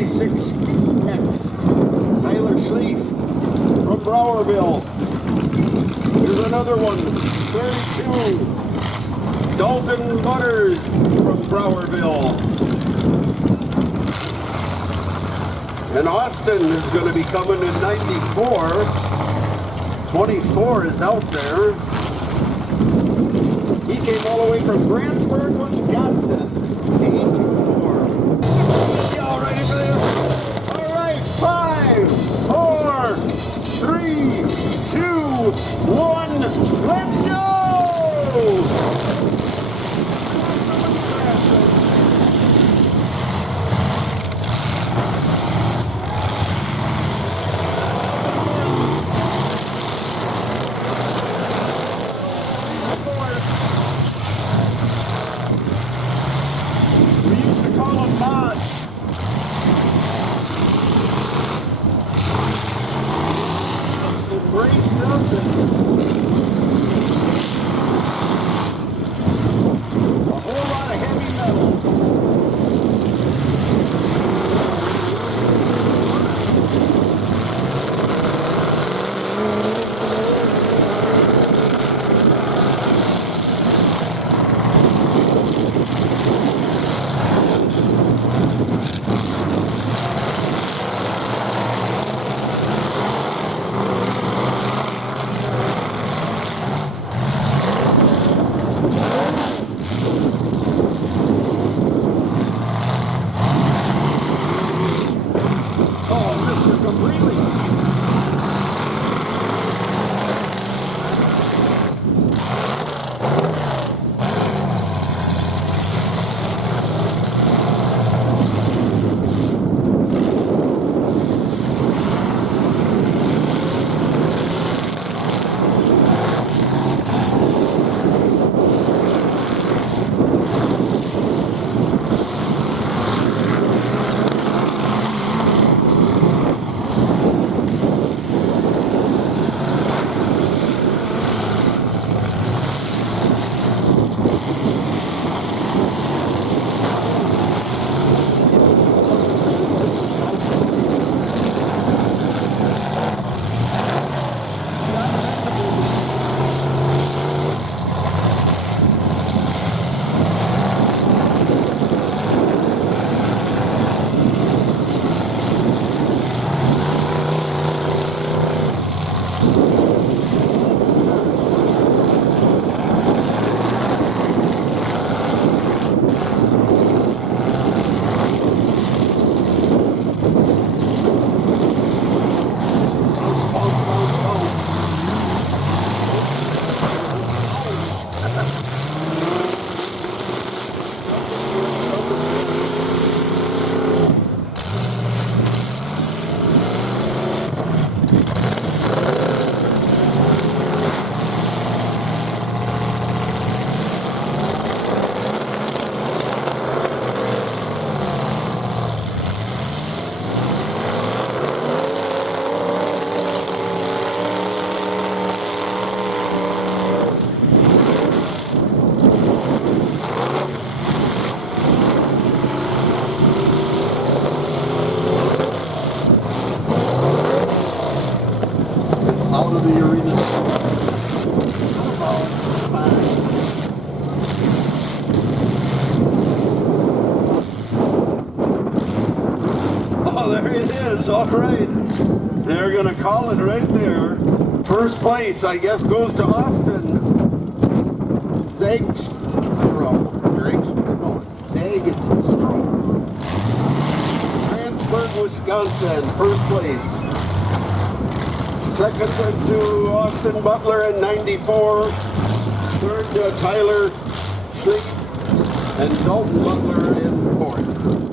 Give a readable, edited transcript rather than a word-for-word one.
36X. Tyler Schleif from Browerville. Here's another one, 32. Dalton Butters from Browerville. And Austin is going to be coming in 94. 24 is out there. He came all the way from Brandsburg, Wisconsin. 824. Y'all ready for this? All right, 5, 4, 3, 2, 1, let's go! We used to call them mods. Embraced up and a whole lot of heavy metal. Out of the arena. Oh, there it is. All right. They're going to call it right there. First place, I guess, goes to Austin. Zagstrom. Brandsburg, Wisconsin. First place. Second went to Austin Butler in 94. Third to Tyler Schlick and Dalton Butler in fourth.